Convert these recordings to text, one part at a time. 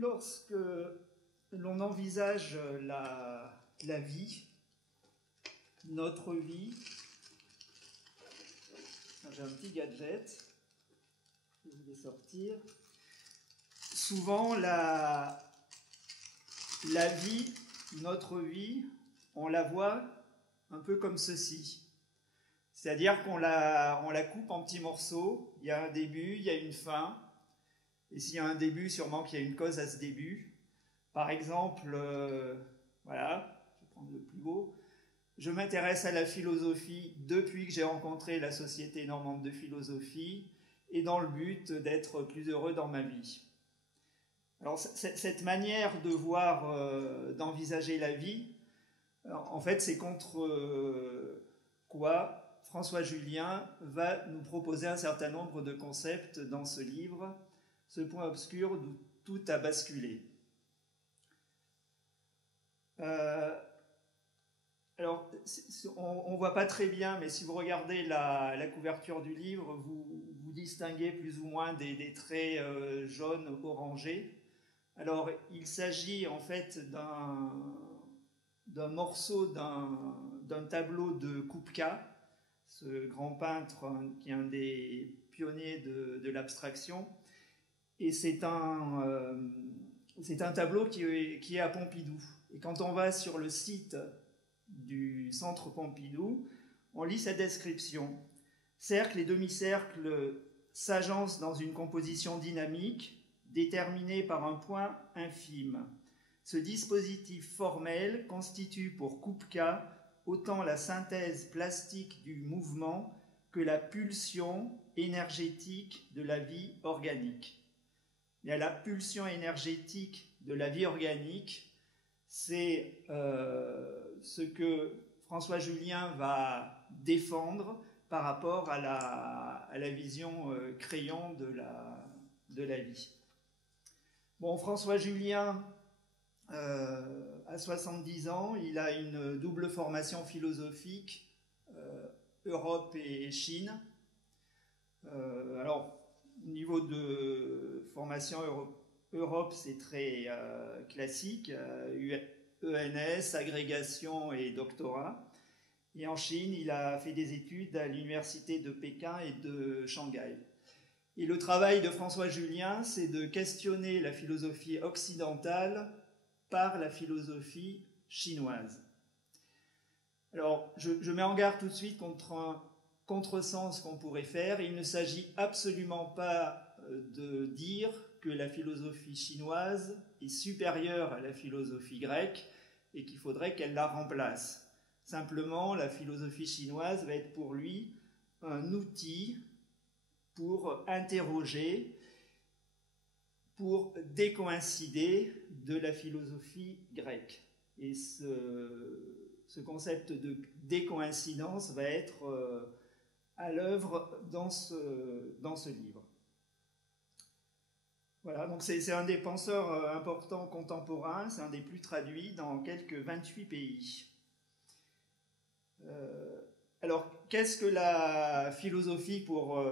Lorsque l'on envisage la vie, notre vie, j'ai un petit gadget, je vais sortir. Souvent, la vie, notre vie, on la voit un peu comme ceci. C'est-à-dire qu'on la coupe en petits morceaux, il y a un début, il y a une fin, et s'il y a un début, sûrement qu'il y a une cause à ce début. Par exemple, voilà, je vais prendre le plus beau. Je m'intéresse à la philosophie depuis que j'ai rencontré la Société normande de philosophie et dans le but d'être plus heureux dans ma vie. Alors, cette manière de voir, d'envisager la vie, en fait, c'est contre quoi François Julien va nous proposer un certain nombre de concepts dans ce livre, ce point obscur d'où tout a basculé. Alors, on ne voit pas très bien, mais si vous regardez la couverture du livre, vous distinguez plus ou moins des traits jaunes orangés. Alors, il s'agit en fait d'un morceau d'un tableau de Kupka, ce grand peintre qui est un des pionniers de l'abstraction. Et c'est un tableau qui est à Pompidou. Et quand on va sur le site du centre Pompidou, on lit sa description. Cercles et demi-cercles s'agencent dans une composition dynamique déterminée par un point infime. Ce dispositif formel constitue pour Kupka autant la synthèse plastique du mouvement que la pulsion énergétique de la vie organique. Et la pulsion énergétique de la vie organique, c'est ce que François Julien va défendre par rapport à la vision crayon de la vie. Bon, François Julien a 70 ans, il a une double formation philosophique, Europe et Chine. Alors, au niveau de formation Europe, c'est très classique, ENS, agrégation et doctorat. Et en Chine, il a fait des études à l'université de Pékin et de Shanghai. Et le travail de François Julien, c'est de questionner la philosophie occidentale par la philosophie chinoise. Alors, je mets en garde tout de suite contre un contresens qu'on pourrait faire. Il ne s'agit absolument pas de dire que la philosophie chinoise est supérieure à la philosophie grecque et qu'il faudrait qu'elle la remplace. Simplement, la philosophie chinoise va être pour lui un outil pour interroger, pour décoïncider de la philosophie grecque. Et ce concept de décoïncidence va être à l'œuvre dans ce livre. Voilà, donc c'est un des penseurs importants contemporains, c'est un des plus traduits dans quelques 28 pays. Alors, qu'est-ce que la philosophie pour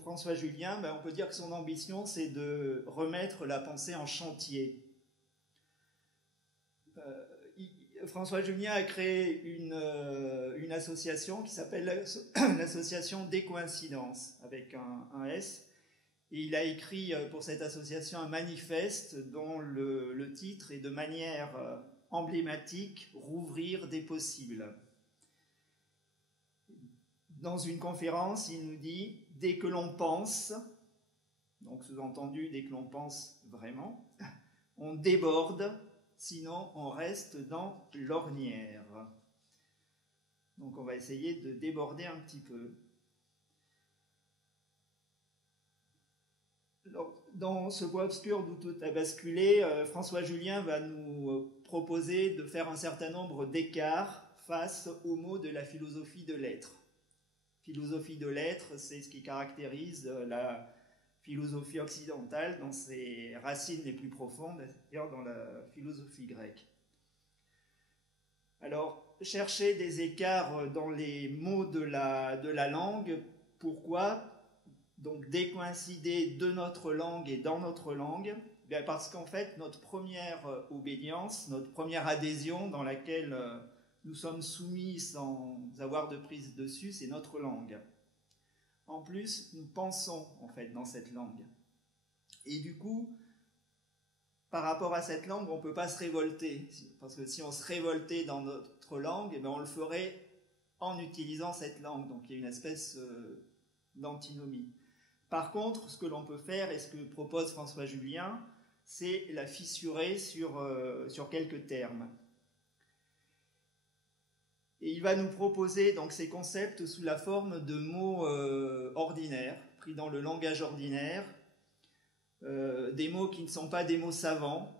François Julien? On peut dire que son ambition, c'est de remettre la pensée en chantier. François Julien a créé une association qui s'appelle l'association Décoïncidence, avec un S. Et il a écrit pour cette association un manifeste dont le titre est de manière emblématique « Rouvrir des possibles ». Dans une conférence, il nous dit « Dès que l'on pense », donc sous-entendu « dès que l'on pense vraiment », on déborde, sinon on reste dans l'ornière. Donc on va essayer de déborder un petit peu. Dans ce bois obscur d'où tout a basculé, François Julien va nous proposer de faire un certain nombre d'écarts face aux mots de la philosophie de l'être. Philosophie de l'être, c'est ce qui caractérise la philosophie occidentale dans ses racines les plus profondes, c'est-à-dire dans la philosophie grecque. Alors, chercher des écarts dans les mots de la langue, pourquoi ? donc décoïncider de notre langue et dans notre langue? Bien parce qu'en fait, notre première obédience, notre première adhésion dans laquelle nous sommes soumis sans avoir de prise dessus, c'est notre langue. En plus, nous pensons en fait dans cette langue. Et du coup, par rapport à cette langue, on ne peut pas se révolter. Parce que si on se révoltait dans notre langue, eh bien on le ferait en utilisant cette langue. Donc il y a une espèce d'antinomie. Par contre, ce que l'on peut faire, et ce que propose François Julien, c'est la fissurer sur quelques termes. Et il va nous proposer donc ces concepts sous la forme de mots ordinaires, pris dans le langage ordinaire, des mots qui ne sont pas des mots savants,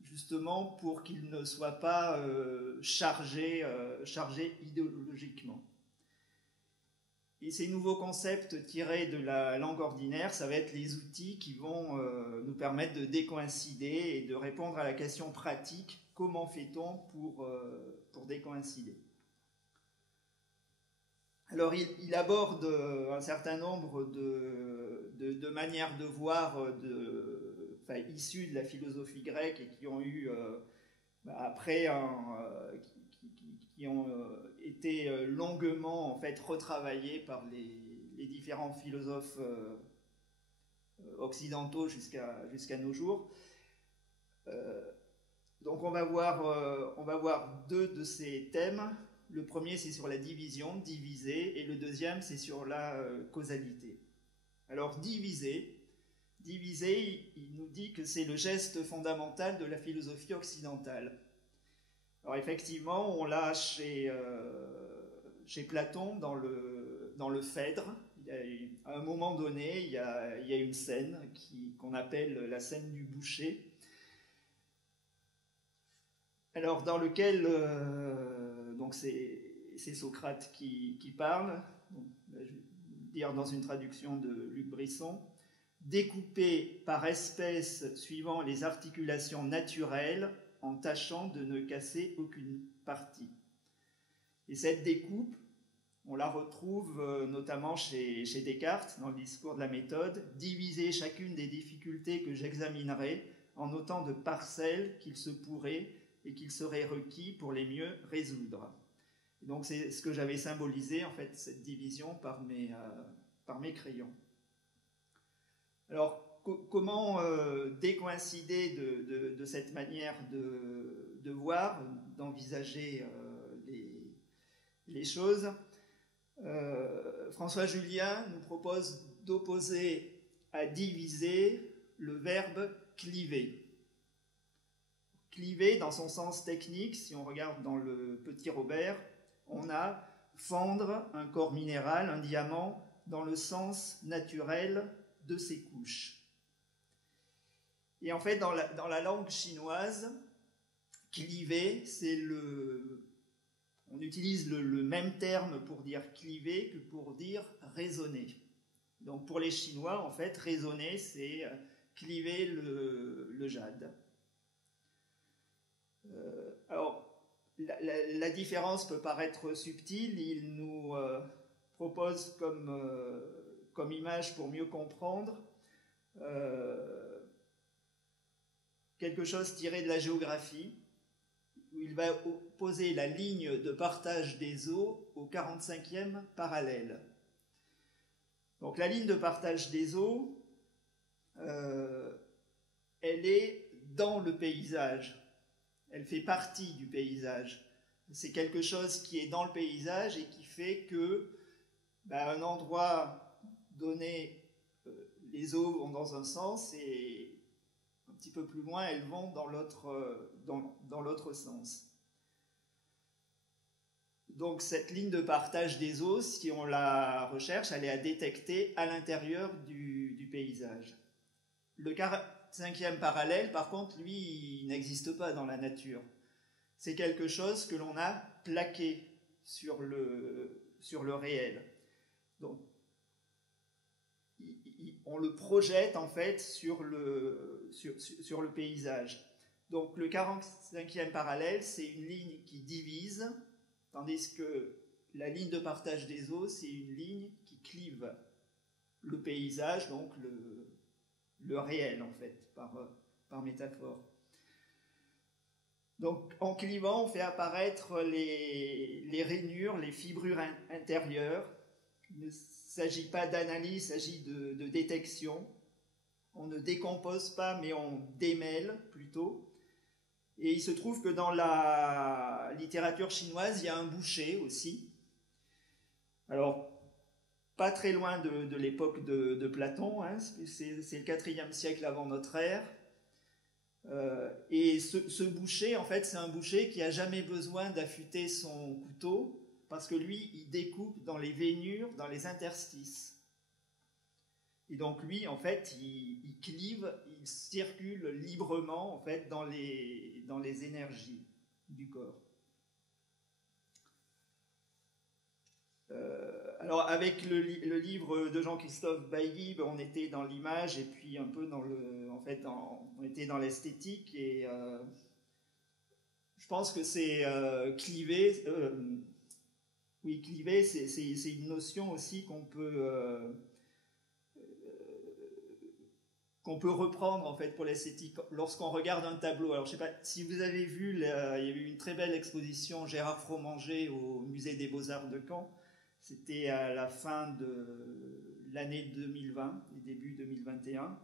justement pour qu'ils ne soient pas chargés idéologiquement. Et ces nouveaux concepts tirés de la langue ordinaire, ça va être les outils qui vont nous permettre de décoïncider et de répondre à la question pratique, comment fait-on pour décoïncider? Alors il aborde un certain nombre de manières de voir issues de la philosophie grecque et qui ont eu après qui ont été longuement en fait retravaillées par les différents philosophes occidentaux jusqu'à nos jours. Donc on va voir deux de ces thèmes. Le premier, c'est sur la division, diviser, et le deuxième, c'est sur la causalité. Alors, diviser, il nous dit que c'est le geste fondamental de la philosophie occidentale. Alors, effectivement, on l'a chez Platon dans le Phèdre. À un moment donné, il y a une scène qu'on appelle la scène du boucher. Alors, dans lequel, donc c'est Socrate qui parle, donc, je vais dire dans une traduction de Luc Brisson, découper par espèces suivant les articulations naturelles en tâchant de ne casser aucune partie. Et cette découpe, on la retrouve notamment chez Descartes, dans le discours de la méthode, diviser chacune des difficultés que j'examinerai en autant de parcelles qu'il se pourrait et qu'il serait requis pour les mieux résoudre. Et donc c'est ce que j'avais symbolisé, en fait, cette division par mes crayons. Alors, comment décoïncider de cette manière de voir, d'envisager les choses? François Julien nous propose d'opposer à diviser le verbe cliver. Cliver, dans son sens technique, si on regarde dans le Petit Robert, on a fendre un corps minéral, un diamant, dans le sens naturel de ses couches. Et en fait, dans la langue chinoise, cliver, on utilise le même terme pour dire cliver que pour dire raisonner. Donc pour les Chinois, en fait, raisonner, c'est cliver le jade. Alors, la différence peut paraître subtile. Il nous propose comme image pour mieux comprendre quelque chose tiré de la géographie, où il va opposer la ligne de partage des eaux au 45e parallèle. Donc la ligne de partage des eaux, elle est dans le paysage. Elle fait partie du paysage. C'est quelque chose qui est dans le paysage et qui fait que, à un endroit donné, les eaux vont dans un sens et un petit peu plus loin, elles vont dans l'autre sens. Donc cette ligne de partage des eaux, si on la recherche, elle est à détecter à l'intérieur du paysage. Le 45e parallèle, par contre, lui, il n'existe pas dans la nature. C'est quelque chose que l'on a plaqué sur le réel. Donc, on le projette en fait sur le paysage. Donc le 45e parallèle, c'est une ligne qui divise, tandis que la ligne de partage des eaux, c'est une ligne qui clive le paysage, donc le réel en fait, par métaphore. Donc en clivant, on fait apparaître les rainures, les fibrures intérieures. Il ne s'agit pas d'analyse, il s'agit de détection. On ne décompose pas, mais on démêle plutôt. Et il se trouve que dans la littérature chinoise, il y a un boucher aussi. Alors, pas très loin de l'époque de Platon, hein, c'est le 4e siècle avant notre ère. Et ce boucher, en fait, c'est un boucher qui n'a jamais besoin d'affûter son couteau, parce que lui, il découpe dans les veinures, dans les interstices. Et donc lui, en fait, il clive, il circule librement, en fait, dans les énergies du corps. Alors, avec le livre de Jean-Christophe Bailly, on était dans l'image et puis un peu on était dans l'esthétique, et je pense que c'est cliver. Oui, cliver, c'est une notion aussi qu'on peut reprendre en fait pour l'esthétique lorsqu'on regarde un tableau. Alors je sais pas si vous avez vu, il y a eu une très belle exposition Gérard Fromanger au musée des Beaux-Arts de Caen. C'était à la fin de l'année 2020 et début 2021.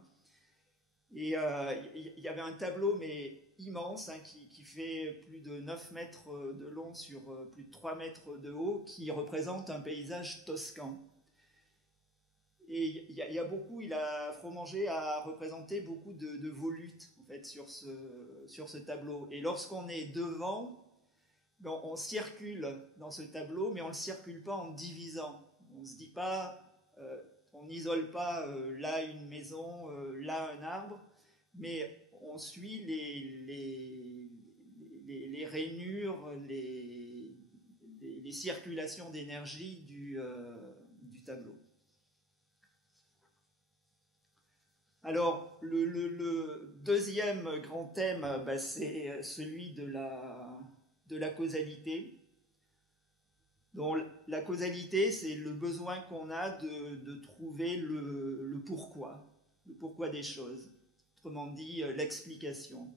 Et il y avait un tableau mais immense, hein, qui fait plus de 9 mètres de long sur plus de 3 mètres de haut, qui représente un paysage toscan. Et Fromanger a représenté beaucoup de volutes en fait, sur ce tableau. Et lorsqu'on est devant, on circule dans ce tableau, mais on ne le circule pas en divisant. On ne se dit pas, on n'isole pas là une maison, là un arbre, mais on suit les rainures, les circulations d'énergie du tableau. Alors, le deuxième grand thème, c'est celui de la causalité. Donc, la causalité, c'est le besoin qu'on a de trouver le pourquoi des choses. Autrement dit, l'explication.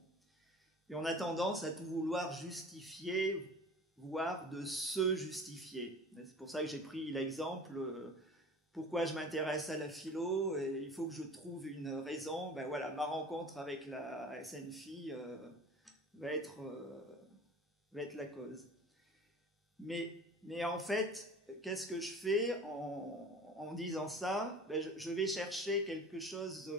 Et on a tendance à tout vouloir justifier, voire de se justifier. C'est pour ça que j'ai pris l'exemple... Pourquoi je m'intéresse à la philo, et il faut que je trouve une raison. Ben voilà, ma rencontre avec la SNFI va être la cause. Mais en fait, qu'est-ce que je fais en disant ça? Ben je vais chercher quelque chose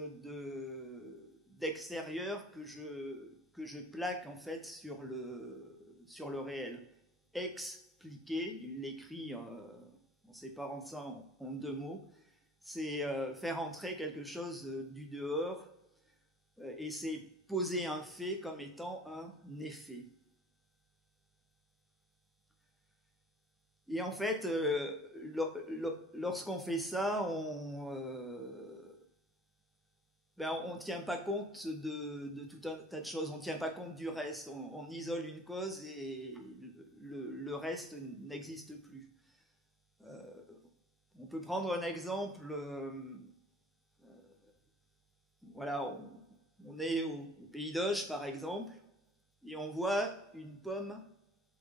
d'extérieur que je plaque en fait sur le réel. Expliquer, il l'écrit... en séparant ça en 2 mots, c'est faire entrer quelque chose du dehors, et c'est poser un fait comme étant un effet. Et en fait, lorsqu'on fait ça, on ne tient pas compte de tout un tas de choses, on ne tient pas compte du reste, on isole une cause et le reste n'existe plus. On peut prendre un exemple, voilà, on est au Pays d'Auge par exemple, et on voit une pomme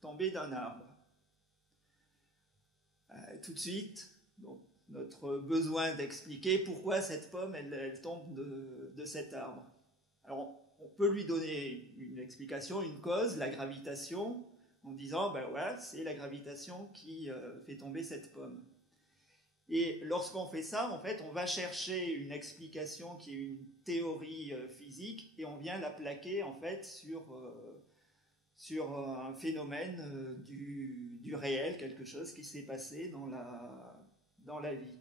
tomber d'un arbre. Tout de suite, donc, notre besoin d'expliquer pourquoi cette pomme, elle tombe de cet arbre. Alors, on peut lui donner une explication, une cause, la gravitation, en disant, ben voilà, c'est la gravitation qui fait tomber cette pomme. Et lorsqu'on fait ça, en fait, on va chercher une explication qui est une théorie physique, et on vient la plaquer, en fait, sur un phénomène du réel, quelque chose qui s'est passé dans la vie.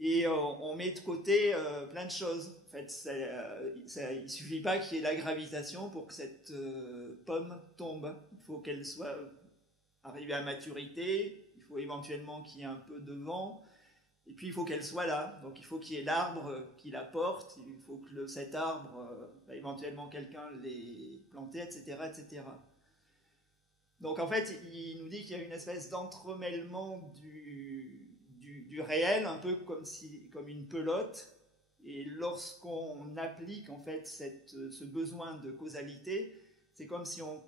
Et on met de côté plein de choses. En fait, il ne suffit pas qu'il y ait la gravitation pour que cette pomme tombe. Il faut qu'elle soit arrivée à maturité, il faut éventuellement qu'il y ait un peu de vent, et puis il faut qu'elle soit là. Donc il faut qu'il y ait l'arbre qui la porte, il faut que cet arbre, éventuellement quelqu'un l'ait planté, etc., etc. Donc en fait, il nous dit qu'il y a une espèce d'entremêlement du du réel, un peu comme une pelote. Et lorsqu'on applique en fait ce besoin de causalité, c'est comme si on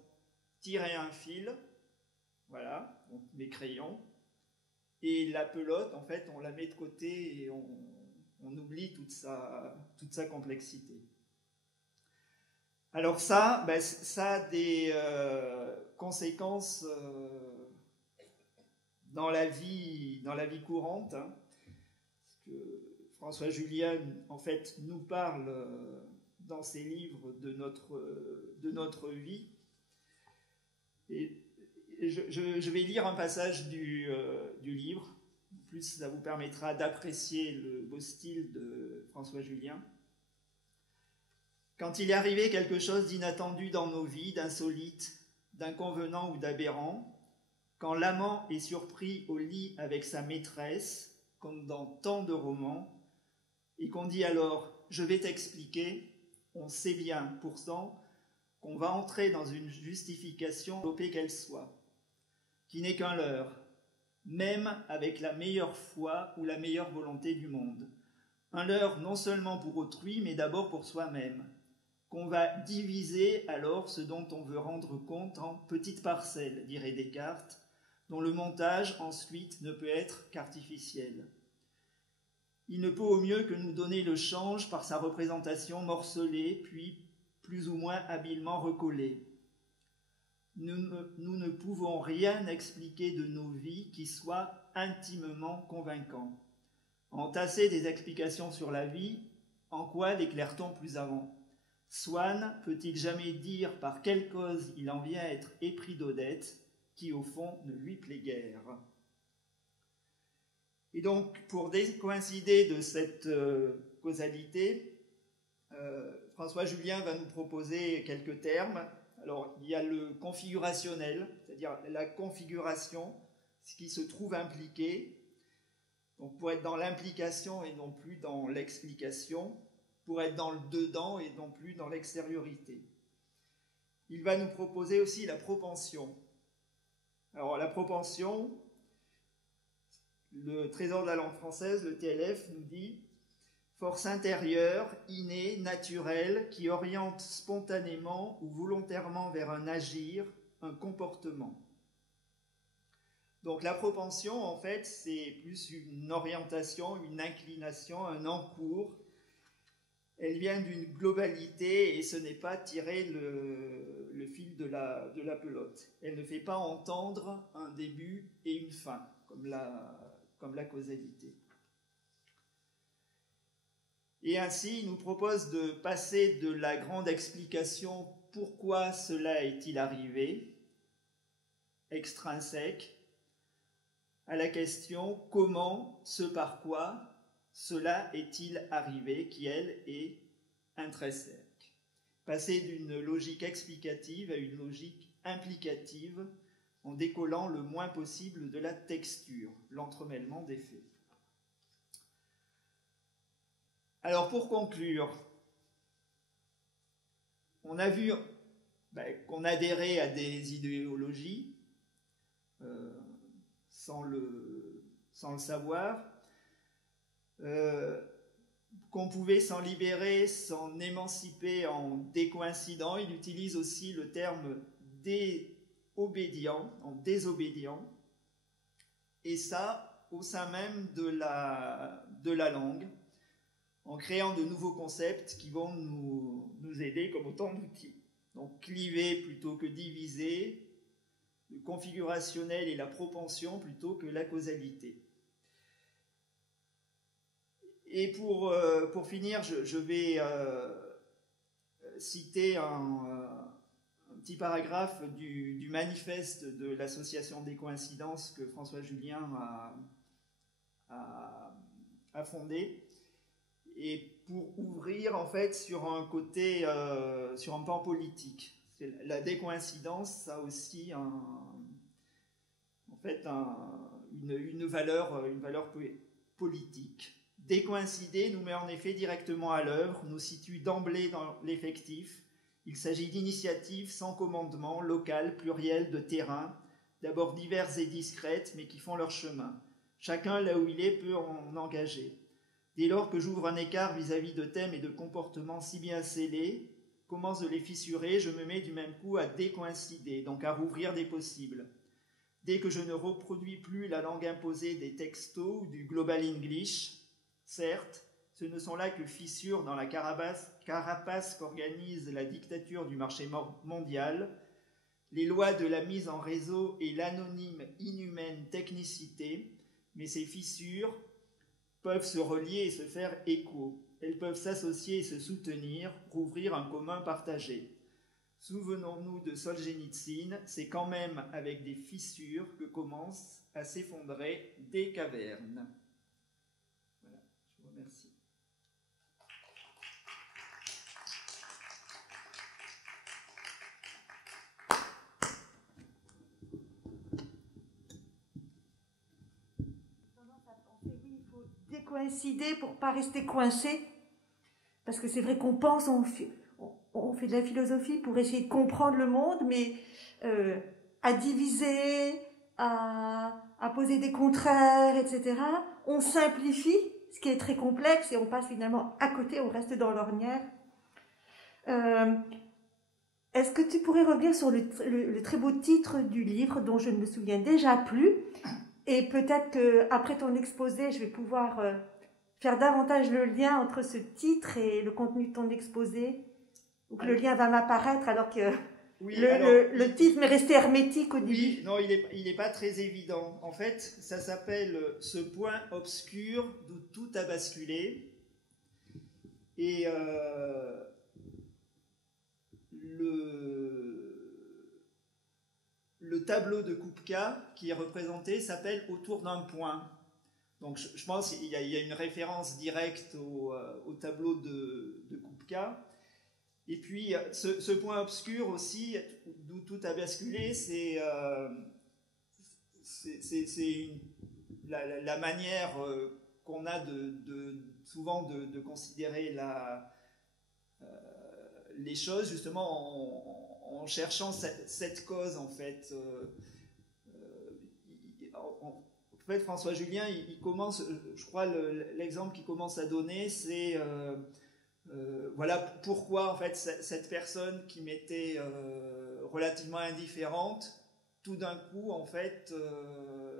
tirait un fil, voilà, donc mes crayons, et la pelote, en fait, on la met de côté et on oublie toute sa complexité. Alors ça, ça a des conséquences dans la vie courante, hein, parce que François Julien, en fait, nous parle dans ses livres de notre vie. Et je vais lire un passage du livre. En plus, ça vous permettra d'apprécier le beau style de François Julien. Quand il est arrivé quelque chose d'inattendu dans nos vies, d'insolite, d'inconvenant ou d'aberrant, quand l'amant est surpris au lit avec sa maîtresse, comme dans tant de romans, et qu'on dit alors « je vais t'expliquer », on sait bien pourtant qu'on va entrer dans une justification, développée qu'elle soit, qui n'est qu'un leurre, même avec la meilleure foi ou la meilleure volonté du monde. Un leurre non seulement pour autrui, mais d'abord pour soi-même, qu'on va diviser alors ce dont on veut rendre compte en petites parcelles, dirait Descartes, dont le montage ensuite ne peut être qu'artificiel. Il ne peut au mieux que nous donner le change par sa représentation morcelée, puis plus ou moins habilement recollée. Nous ne pouvons rien expliquer de nos vies qui soit intimement convaincant. Entasser des explications sur la vie, en quoi l'éclaire-t-on plus avant? Swann peut-il jamais dire par quelle cause il en vient être épris d'Odette, qui au fond ne lui plaît guère? Et donc, pour décoïncider de cette causalité, François Julien va nous proposer quelques termes. Alors, il y a le configurationnel, c'est-à-dire la configuration, ce qui se trouve impliqué, donc pour être dans l'implication et non plus dans l'explication, pour être dans le dedans et non plus dans l'extériorité. Il va nous proposer aussi la propension. Alors, la propension, le Trésor de la langue française, le TLF, nous dit « force intérieure, innée, naturelle, qui oriente spontanément ou volontairement vers un agir, un comportement ». Donc la propension, en fait, c'est plus une orientation, une inclination, un encours. Elle vient d'une globalité et ce n'est pas tirer le fil de la pelote. Elle ne fait pas entendre un début et une fin, comme la causalité. Et ainsi, il nous propose de passer de la grande explication « pourquoi cela est-il arrivé ?» extrinsèque, à la question « comment, ce par quoi, cela est-il arrivé ?» qui, elle, est intrinsèque. Passer d'une logique explicative à une logique implicative en décollant le moins possible de la texture, l'entremêlement des faits. Alors pour conclure, on a vu qu'on adhérait à des idéologies sans le savoir, qu'on pouvait s'en libérer, s'en émanciper en décoïncidant. Il utilise aussi le terme déobédiant, en désobédiant, et ça au sein même de la langue, en créant de nouveaux concepts qui vont nous aider comme autant d'outils. Donc cliver plutôt que diviser, le configurationnel et la propension plutôt que la causalité. Et pour finir, je vais citer un petit paragraphe du manifeste de l'association des coïncidences que François Julien a fondé, et pour ouvrir en fait sur un côté, sur un pan politique. La décoïncidence, ça a aussi une valeur politique. Décoïncider nous met en effet directement à l'œuvre, nous situe d'emblée dans l'effectif. Il s'agit d'initiatives sans commandement, locales, plurielles, de terrain, d'abord diverses et discrètes, mais qui font leur chemin. Chacun, là où il est, peut en engager. Dès lors que j'ouvre un écart vis-à-vis de thèmes et de comportements si bien scellés, commence de les fissurer, je me mets du même coup à décoïncider, donc à rouvrir des possibles. Dès que je ne reproduis plus la langue imposée des textos ou du global English, certes, ce ne sont là que fissures dans la carapace qu'organise la dictature du marché mondial, les lois de la mise en réseau et l'anonyme inhumaine technicité, mais ces fissures peuvent se relier et se faire écho. Elles peuvent s'associer et se soutenir, rouvrir un commun partagé. Souvenons-nous de Solzhenitsyn, c'est quand même avec des fissures que commencent à s'effondrer des cavernes. Voilà, je vous remercie. Décoïncider pour ne pas rester coincé. Parce que c'est vrai qu'on pense, on fait de la philosophie pour essayer de comprendre le monde, mais à diviser, à poser des contraires, etc. On simplifie, ce qui est très complexe, et on passe finalement à côté, on reste dans l'ornière. Est-ce que tu pourrais revenir sur le très beau titre du livre, dont je ne me souviens déjà plus, et peut-être qu'après ton exposé, je vais pouvoir faire davantage le lien entre ce titre et le contenu de ton exposé, ou que le lien va m'apparaître alors que oui, le titre m'est resté hermétique au début. Oui, non, il n'est pas très évident. En fait, ça s'appelle « Ce point obscur d'où tout a basculé ». Et le tableau de Kupka qui est représenté s'appelle « Autour d'un point ». Donc je pense qu'il y a une référence directe au tableau de Kupka. Et puis ce point obscur aussi, d'où tout a basculé, c'est la manière qu'on a souvent de considérer les choses, justement en cherchant cette cause en fait. En fait, François Julien, il commence, je crois, l'exemple qu'il commence à donner, c'est voilà pourquoi en fait cette personne qui m'était relativement indifférente, tout d'un coup en fait,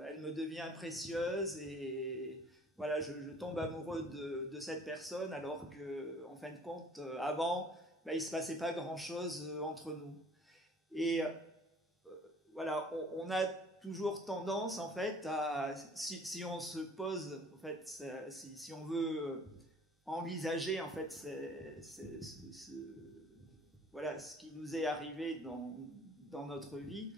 elle me devient précieuse et voilà, je tombe amoureux de cette personne alors que en fin de compte, avant, il ne se passait pas grand-chose entre nous. Et voilà, on a toujours tendance en fait à, si on se pose en fait, si on veut envisager en fait voilà ce qui nous est arrivé dans notre vie,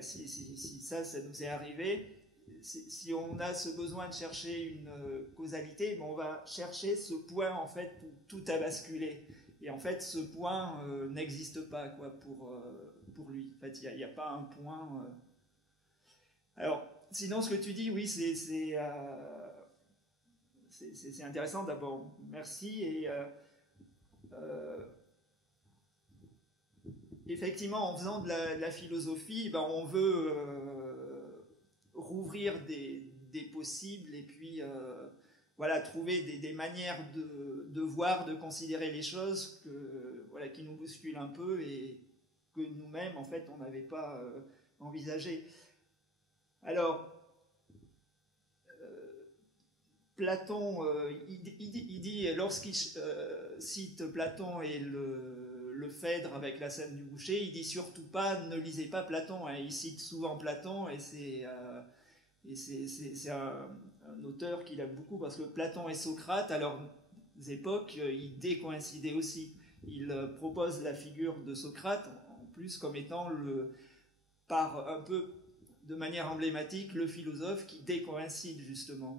si ça nous est arrivé, si on a ce besoin de chercher une causalité, on va chercher ce point en fait où tout a basculé. Et en fait, ce point n'existe pas quoi pour lui. En fait, il n'y a pas un point. Alors, sinon, ce que tu dis, oui, c'est intéressant. D'abord, merci. Et effectivement, en faisant de la philosophie, on veut rouvrir des possibles et puis voilà, trouver des manières de voir, de considérer les choses qui nous bousculent un peu et que nous-mêmes, en fait, on n'avait pas envisagé. Alors, Platon, il dit, lorsqu'il cite Platon et le Phèdre avec la scène du boucher, il dit surtout pas, ne lisez pas Platon, hein. Il cite souvent Platon et c'est un auteur qu'il aime beaucoup parce que Platon et Socrate, à leurs époques, ils décoïncidaient aussi. Il propose la figure de Socrate, en plus, comme étant par un peu de manière emblématique, le philosophe qui décoïncide, justement.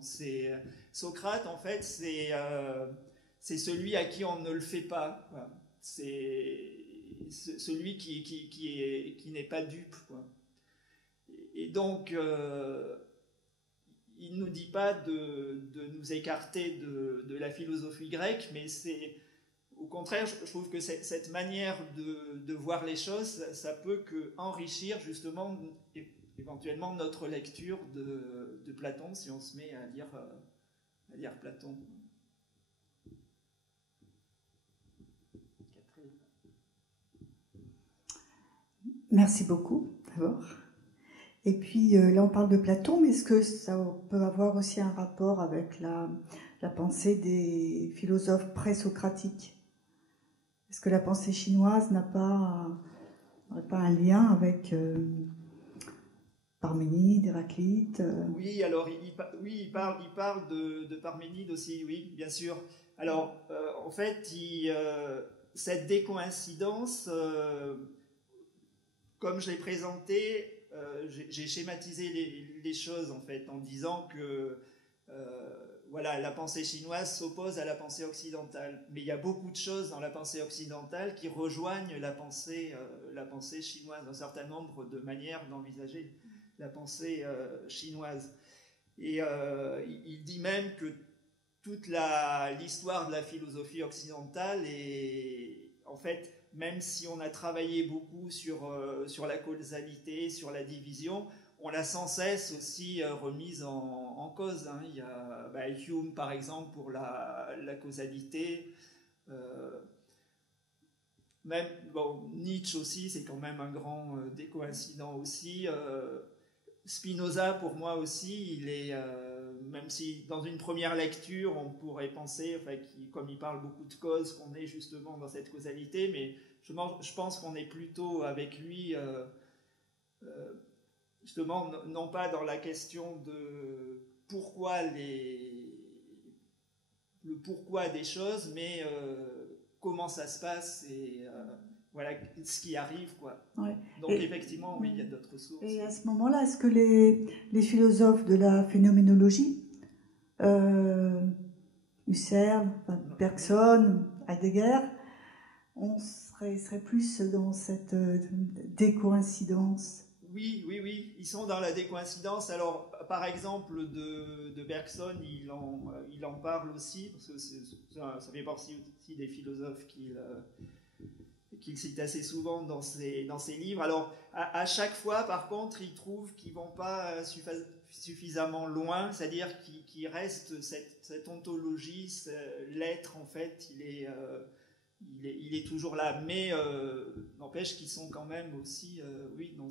Socrate, en fait, c'est celui à qui on ne le fait pas. Voilà. C'est celui qui n'est pas dupe, quoi. Et donc, il ne nous dit pas de nous écarter de la philosophie grecque, mais c'est au contraire, je trouve que cette manière de voir les choses, ça peut qu'enrichir justement et éventuellement notre lecture de Platon, si on se met à lire Platon. Catherine. Merci beaucoup, d'abord. Et puis là, on parle de Platon, mais est-ce que ça peut avoir aussi un rapport avec la pensée des philosophes pré-socratiques? Est-ce que la pensée chinoise n'aurait pas un lien avec Parménide, Héraclite? Oui, alors il parle de Parménide aussi, oui, bien sûr. Alors, en fait, cette décoïncidence, comme je l'ai présenté, j'ai schématisé les choses en fait en disant que voilà, la pensée chinoise s'oppose à la pensée occidentale, mais il y a beaucoup de choses dans la pensée occidentale qui rejoignent la pensée chinoise, un certain nombre de manières d'envisager la pensée chinoise. Et il dit même que toute l'histoire de la philosophie occidentale est en fait, même si on a travaillé beaucoup sur la causalité, sur la division, on l'a sans cesse aussi remise en cause. Hein. Il y a Hume, par exemple, pour la causalité. Même, Nietzsche aussi, c'est quand même un grand décoïncident aussi. Spinoza, pour moi aussi, il est, même si dans une première lecture, on pourrait penser, enfin, comme il parle beaucoup de causes, qu'on est justement dans cette causalité, mais je pense qu'on est plutôt avec lui, justement, non pas dans la question de pourquoi le pourquoi des choses, mais comment ça se passe et voilà ce qui arrive, quoi. Ouais. Donc effectivement, oui, il y a d'autres sources. Et à ce moment-là, est-ce que les philosophes de la phénoménologie, Husserl, Bergson, Heidegger, on serait plus dans cette décoïncidence? Oui, ils sont dans la décoïncidence. Alors, par exemple, de Bergson, il en parle aussi, parce que ça fait partie aussi des philosophes qu'il cite assez souvent dans ses livres. Alors, à chaque fois, par contre, il trouve qu'ils ne vont pas suffisamment loin, c'est-à-dire qu'il reste cette ontologie, l'être, en fait, il est toujours là, mais n'empêche qu'ils sont quand même aussi, oui, dans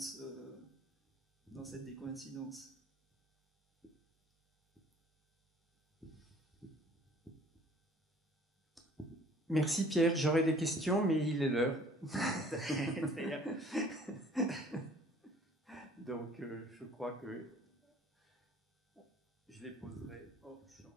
cette décoïncidence. Merci Pierre, j'aurais des questions, mais il est l'heure. Très bien. Donc je crois que je les poserai hors champ.